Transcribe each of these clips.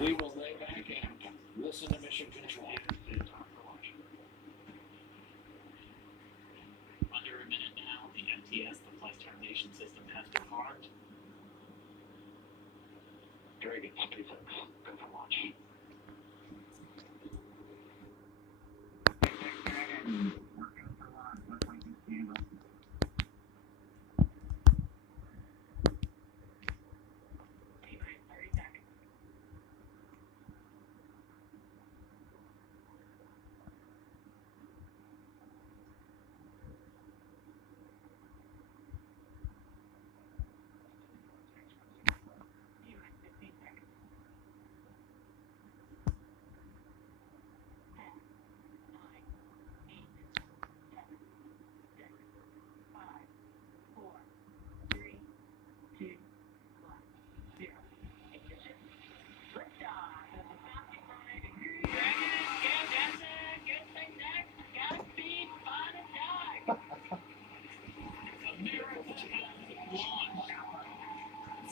We will lay back and listen to mission control. Under a minute now, the MTS, the flight termination system, has been armed. Dragon 56, go for launch.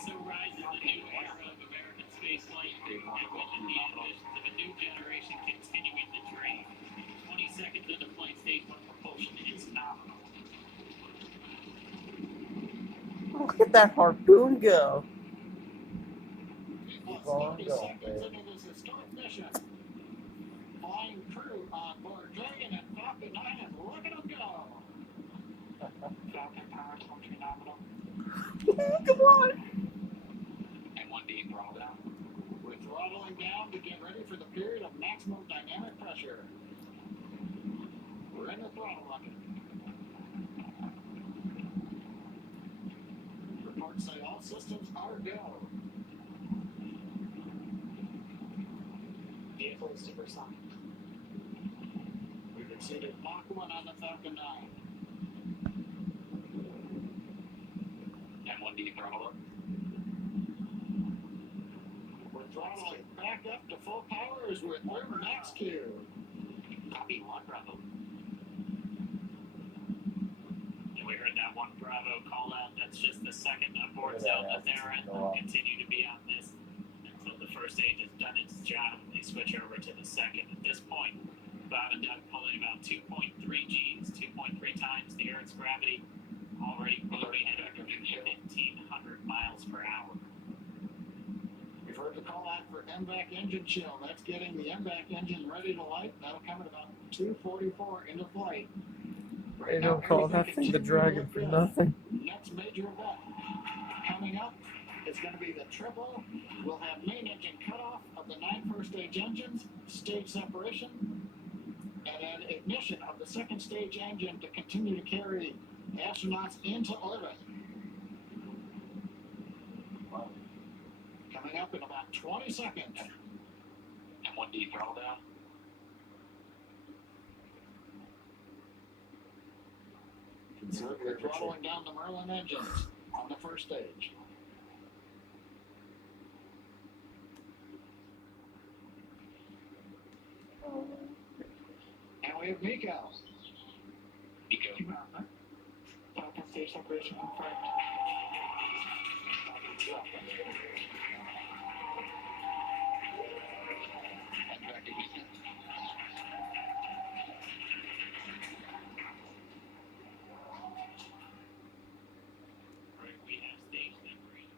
So rises a new era of American spaceflight, and with the ambitions of a new generation continuing the train. 20 seconds into flight, stage 1 propulsion is nominal. Look at that harpoon go. Keep on going, baby. Into this historic mission. Flying crew on board Dragon and Falcon 9 and look at them go. Falcon power function nominal. Come on. And 1D throttle down. We're throttling down to get ready for the period of maximum dynamic pressure. We're in the throttle rocket. Reports say all systems are go. Vehicle is supersonic. We've exceeded Mach 1 on the Falcon 9. And 1D throttle up. We're throttling back up to full power as we're through max Q. Copy 1 Bravo. And we heard that 1 Bravo call out. That's just the second abort zone that they're in. They'll continue to be on this until the first stage has done its job. They switch over to the second. At this point, Bob and Doug pulling about 2.3 Gs, 2.3 times the Earth's gravity, already moving at 1,500 miles per hour. We've heard the call out for MVAC engine chill. That's getting the MVAC engine ready to light. That'll come at about 2:44 into flight. They don't call that thing the Dragon for nothing. Next major event coming up is going to be the triple. We'll have main engine cutoff of the 9 first stage engines, stage separation, and then ignition of the second stage engine to continue to carry astronauts into orbit. Coming up in about 20 seconds. And 1D throttle down. We're throttling down the Merlin engines on the first stage. And we have Miko. Miko. Falcon stage separation confirmed. And back ignition.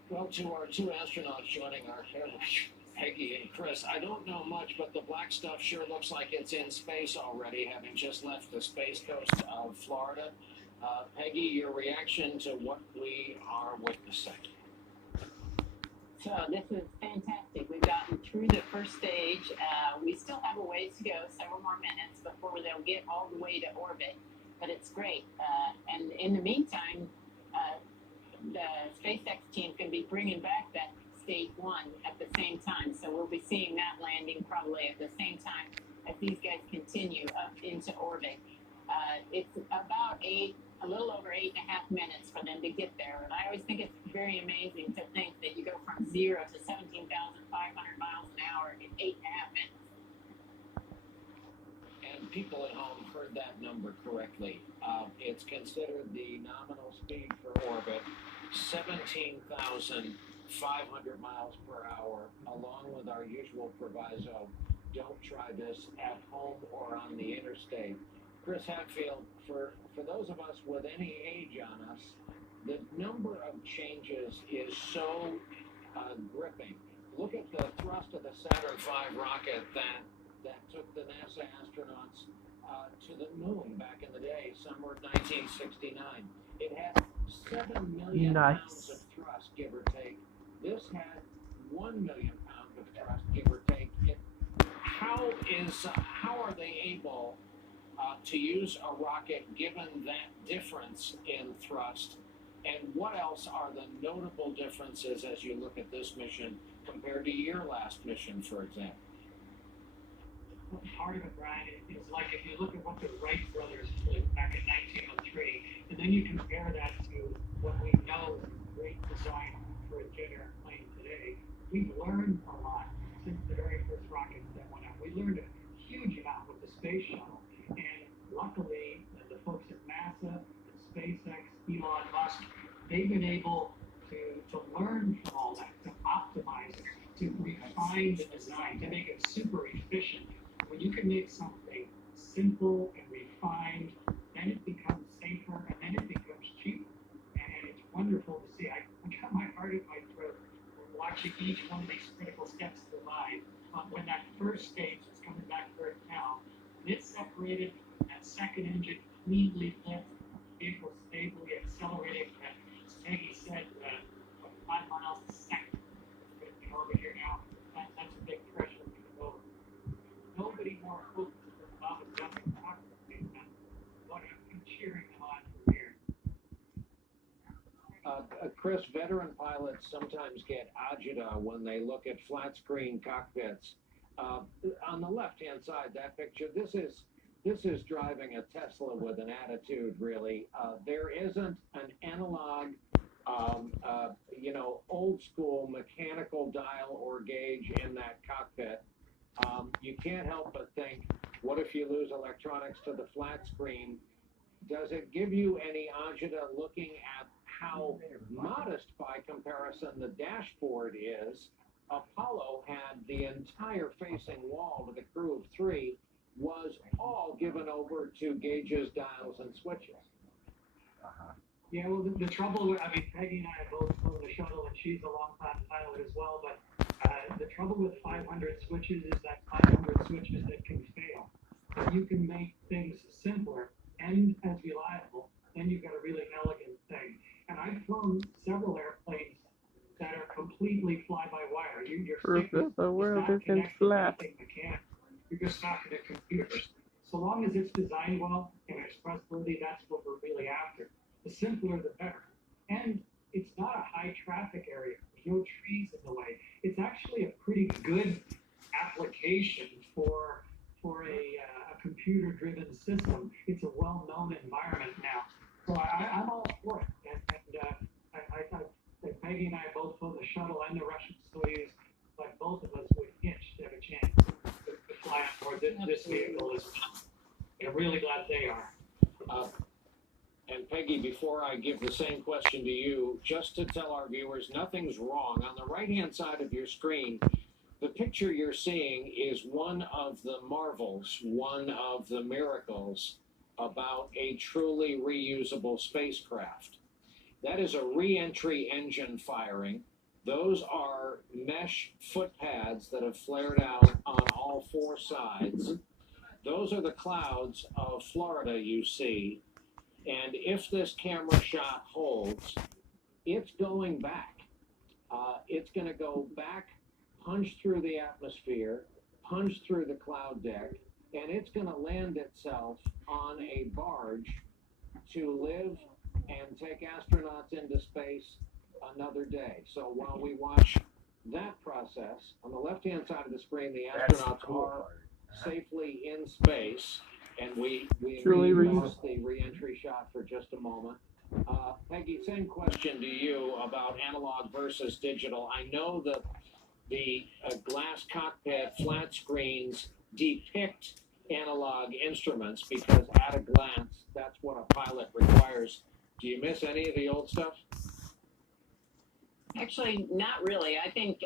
Well, to our 2 astronauts joining our Peggy and Chris, I don't know much, but the black stuff sure looks like it's in space already, having just left the space coast of Florida. Peggy, your reaction to what we are witnessing? So this is fantastic. We've gotten through the first stage. We still have a ways to go, several more minutes before they'll get all the way to orbit, but it's great. And in the meantime, the SpaceX team is going to be bringing back that stage 1 at the same time. So we'll be seeing that landing probably at the same time as these guys continue up into orbit. It's about a little over 8.5 minutes for them to get there. And I always think it's very amazing to think that you go from 0 to 17,500 miles an hour in 8.5 minutes. And people at home heard that number correctly. It's considered the nominal speed for orbit, 17,500 500 miles per hour, along with our usual proviso, don't try this at home or on the interstate. Chris Hadfield, for those of us with any age on us, the number of changes is so gripping. Look at the thrust of the Saturn V rocket that took the NASA astronauts to the moon back in the day, summer of 1969. It had 7 million pounds of thrust, give or take. This had 1 million pounds of thrust, give or take. How are they able to use a rocket given that difference in thrust? And what else are the notable differences as you look at this mission compared to your last mission, for example? Part of it, Brian, is like if you look at what the Wright brothers flew back in 1903, and then you compare that to what we know is a great design for a jet airplane today, we've learned a lot since the very first rockets that went out. We learned a huge amount with the space shuttle, and luckily, the folks at NASA, SpaceX, Elon Musk, they've been able to learn from all that, to optimize it, to refine the design, to make it super efficient. When you can make something simple and refined, then it becomes safer and then it becomes cheaper. And it's wonderful to see. I got my heart in my throat watching each one of these critical steps survive. When that first stage was coming back to Earth now, it separated, that second engine cleanly lit, vehicle stably accelerating at, as Peggy said, 5 miles a second. Over here now, that's a big pressure to go over. Nobody more focused than Bob and Justin talking about what I'm cheering them on from here. Chris, veteran pilots sometimes get agita when they look at flat screen cockpits. On the left-hand side, that picture, this is driving a Tesla with an attitude, really. There isn't an analog, old school mechanical dial or gauge in that cockpit. You can't help but think, what if you lose electronics to the flat screen? Does it give you any agita looking at how modest by comparison the dashboard is? Apollo had the entire facing wall to the crew of 3 was all given over to gauges, dials, and switches. Yeah, well, the trouble with, Peggy and I have both flown the shuttle, and she's a long-time pilot as well, but the trouble with 500 switches is that 500 switches that can fail. If you can make things simpler and as reliable, then you've got a really elegant thing. And I've flown several airplanes that are completely fly-by-wire. Your stick is not connected to anything mechanical. You're just talking to computers. So long as it's designed well and express-worthy, that's what we're really after. The simpler, the better. And it's not a high-traffic area. There's no trees in the way. It's actually a pretty good application for a computer-driven system. It's a well-known environment now. So I'm all for it. And Peggy and I both flew the shuttle and the Russian Soyuz, but both of us would itch to have a chance to fly on board this vehicle as well. I'm really glad they are. And Peggy, before I give the same question to you, just to tell our viewers, nothing's wrong. On the right-hand side of your screen, the picture you're seeing is one of the marvels, one of the miracles about a truly reusable spacecraft. That is a re-entry engine firing. Those are mesh foot pads that have flared out on all 4 sides. Those are the clouds of Florida you see. And if this camera shot holds, it's going back. It's going to go back, punch through the atmosphere, punch through the cloud deck, and it's going to land itself on a barge to live and take astronauts into space another day. So while we watch that process, on the left-hand side of the screen, the astronauts are safely in space, and we lost the re-entry shot for just a moment. Peggy, same question to you about analog versus digital. I know that the glass cockpit flat screens depict analog instruments because at a glance, that's what a pilot requires. Do you miss any of the old stuff? Actually, not really. I think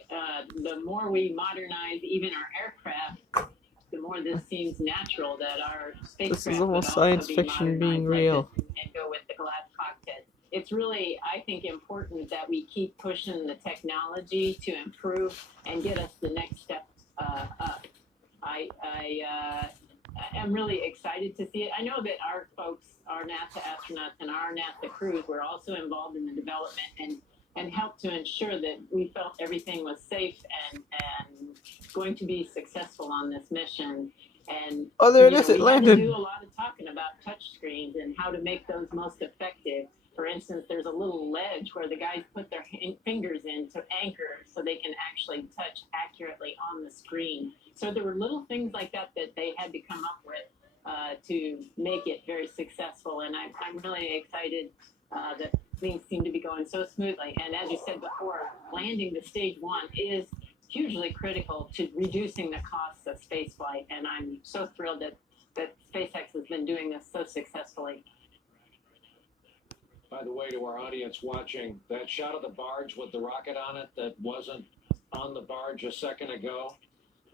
the more we modernize even our aircraft, the more this seems natural that our spacecraft This is would almost also science be fiction being modernized real. like this and go with the glass cockpit. It's really, I think, important that we keep pushing the technology to improve and get us the next step up. I am really excited to see it. I know that our folks, our NASA astronauts and our NASA crews were also involved in the development and helped to ensure that we felt everything was safe and going to be successful on this mission. And Oh, there it is. we It had landed. to do a lot of talking about touch screens and how to make those most effective. For instance, there's a little ledge where the guys put their fingers in to anchor so they can actually touch accurately on the screen. So there were little things like that that they had to come up with to make it very successful. And I'm really excited that things seem to be going so smoothly. And as you said before, landing to stage one is hugely critical to reducing the costs of spaceflight. And I'm so thrilled that SpaceX has been doing this so successfully. By the way, to our audience watching, that shot of the barge with the rocket on it that wasn't on the barge a second ago,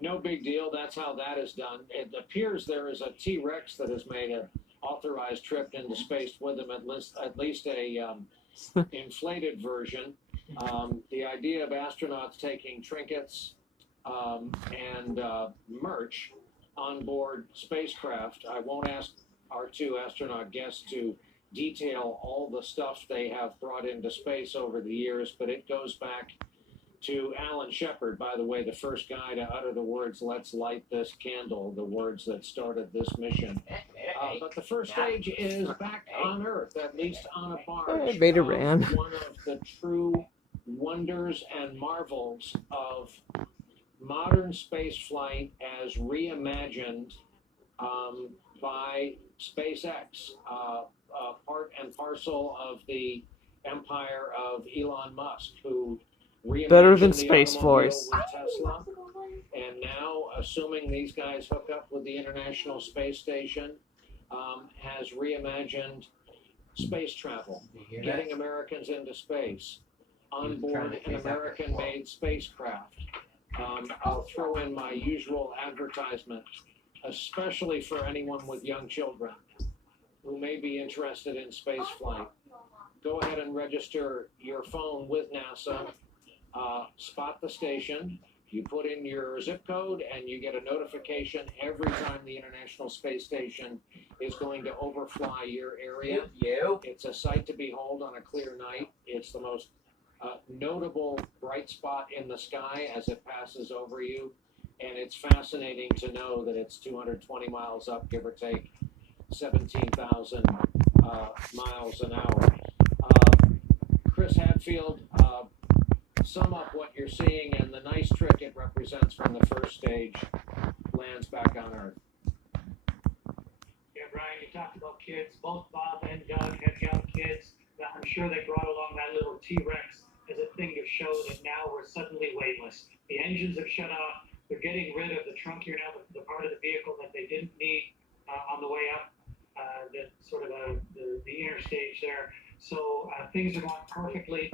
no big deal. That's how that is done. It appears there is a T-Rex that has made an authorized trip into space with him, at least a inflated version. The idea of astronauts taking trinkets and merch on board spacecraft. I won't ask our two astronaut guests to detail all the stuff they have brought into space over the years, but it goes back to Alan Shepard, by the way, the first guy to utter the words, "Let's light this candle," the words that started this mission. But the first stage is back on Earth, at least on a barge. Beta ran. One of the true wonders and marvels of modern space flight as reimagined by SpaceX, part and parcel of the empire of Elon Musk, who reimagined Better than the Space automobile Force. with Tesla, and now, assuming these guys hook up with the International Space Station, has reimagined space travel, getting Americans into space, on board an American-made spacecraft. I'll throw in my usual advertisement, especially for anyone with young children who may be interested in space flight. Go ahead and register your phone with NASA. Spot the station. You put in your zip code and you get a notification every time the International Space Station is going to overfly your area. It's a sight to behold on a clear night. It's the most notable bright spot in the sky as it passes over you. And it's fascinating to know that it's 220 miles up, give or take 17,000 miles an hour. Chris Hadfield, sum up what you're seeing and the nice trick it represents when the first stage lands back on Earth. Yeah, Brian, you talked about kids. Both Bob and Doug have young kids. I'm sure they brought along that little T-Rex as a thing to show that now we're suddenly weightless. The engines have shut off. They're getting rid of the trunkier now, the part of the vehicle that they didn't need on the way up, the sort of the inner stage there. So things are going perfectly.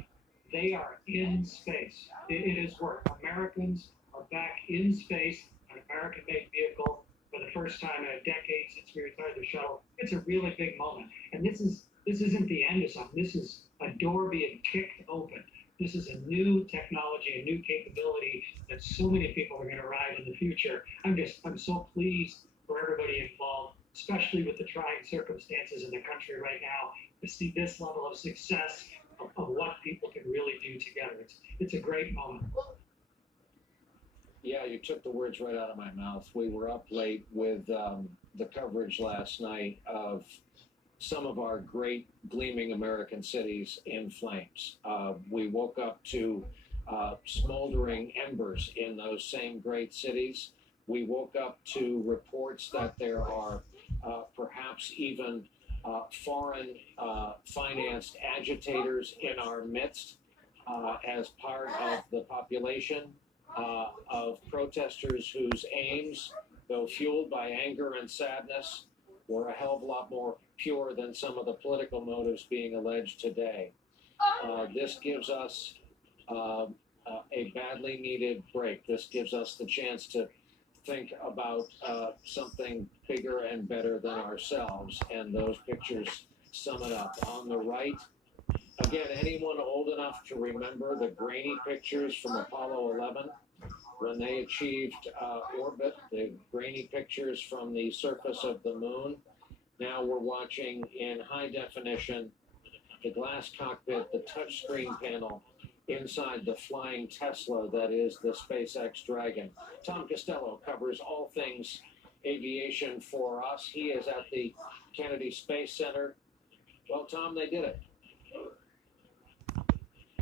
They are in space. It is work. Americans are back in space, an American-made vehicle for the first time in a decade since we retired the shuttle. It's a really big moment. And this isn't the end of something. This is a door being kicked open. This is a new technology, a new capability that so many people are going to ride in the future. I'm so pleased for everybody involved, especially with the trying circumstances in the country right now, to see this level of success of what people can really do together. It's a great moment. Yeah, you took the words right out of my mouth. We were up late with the coverage last night of some of our great gleaming American cities in flames. We woke up to smoldering embers in those same great cities. We woke up to reports that there are perhaps even foreign financed agitators in our midst as part of the population of protesters whose aims, though fueled by anger and sadness, were a hell of a lot more pure than some of the political motives being alleged today. This gives us a badly needed break. This gives us the chance to think about something bigger and better than ourselves, and those pictures sum it up. On the right, again, anyone old enough to remember the grainy pictures from Apollo 11 when they achieved orbit, the grainy pictures from the surface of the moon. Now we're watching in high definition the glass cockpit, the touchscreen panel inside the flying Tesla that is the SpaceX Dragon. Tom Costello covers all things aviation for us. He is at the Kennedy Space Center. Well, Tom, they did it.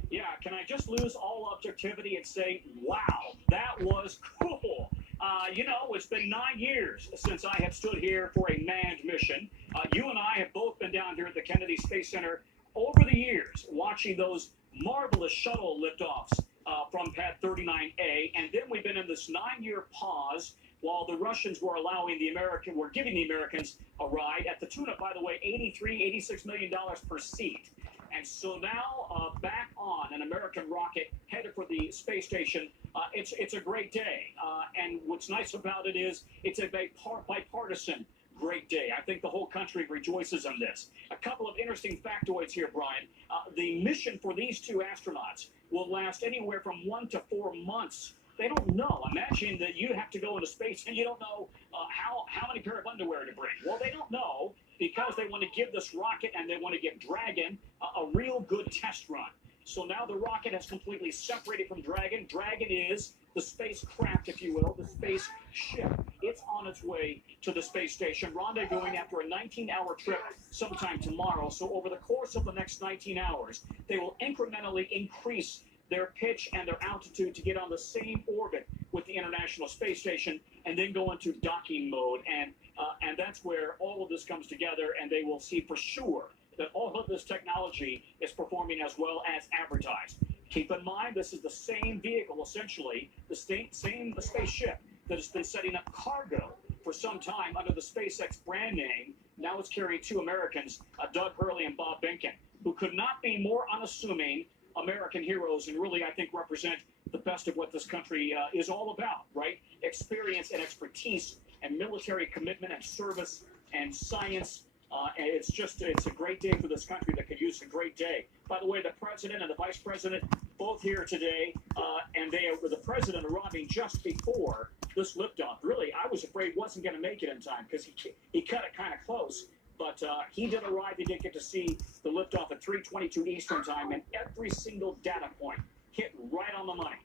Yeah, can I just lose all objectivity and say, wow, that was cool. It's been 9 years since I have stood here for a manned mission. You and I have both been down here at the Kennedy Space Center over the years watching those marvelous shuttle liftoffs from Pad 39A, and then we've been in this 9-year pause while the Russians were giving the Americans a ride at the tune of, by the way, $86 million per seat. And so now back on an American rocket headed for the space station. It's a great day. And what's nice about it is it's a bipartisan great day. I think the whole country rejoices in this. A couple of interesting factoids here, Brian. The mission for these two astronauts will last anywhere from 1 to 4 months. They don't know. Imagine that you have to go into space and you don't know how many pair of underwear to bring. Well, they don't know because they want to give this rocket and they want to give Dragon a real good test run. So now the rocket has completely separated from Dragon. Dragon is the spacecraft, if you will, the space ship. It's on its way to the space station, rendezvousing after a 19-hour trip sometime tomorrow. So over the course of the next 19 hours, they will incrementally increase their pitch and their altitude to get on the same orbit with the International Space Station and then go into docking mode. And that's where all of this comes together, and they will see for sure that all of this technology is performing as well as advertised. Keep in mind, this is the same vehicle, essentially, the same spaceship that has been setting up cargo for some time under the SpaceX brand name. Now it's carrying two Americans, Doug Hurley and Bob Behnken, who could not be more unassuming American heroes and really, I think, represent the best of what this country is all about, right? Experience and expertise and military commitment and service and science. And it's a great day for this country that could use a great day. By the way, the president and the vice president both here today, and the president arriving just before this liftoff. Really, I was afraid wasn't going to make it in time because he cut it kind of close. But he did arrive. He did get to see the liftoff at 3:22 Eastern time, and every single data point hit right on the money.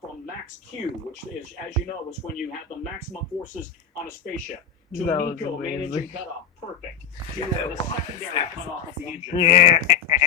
From max Q, which is, as you know, is when you have the maximum forces on a spaceship. To That was MECO, main engine amazing. cutoff, perfect. To the secondary cutoff of the engine. Yeah.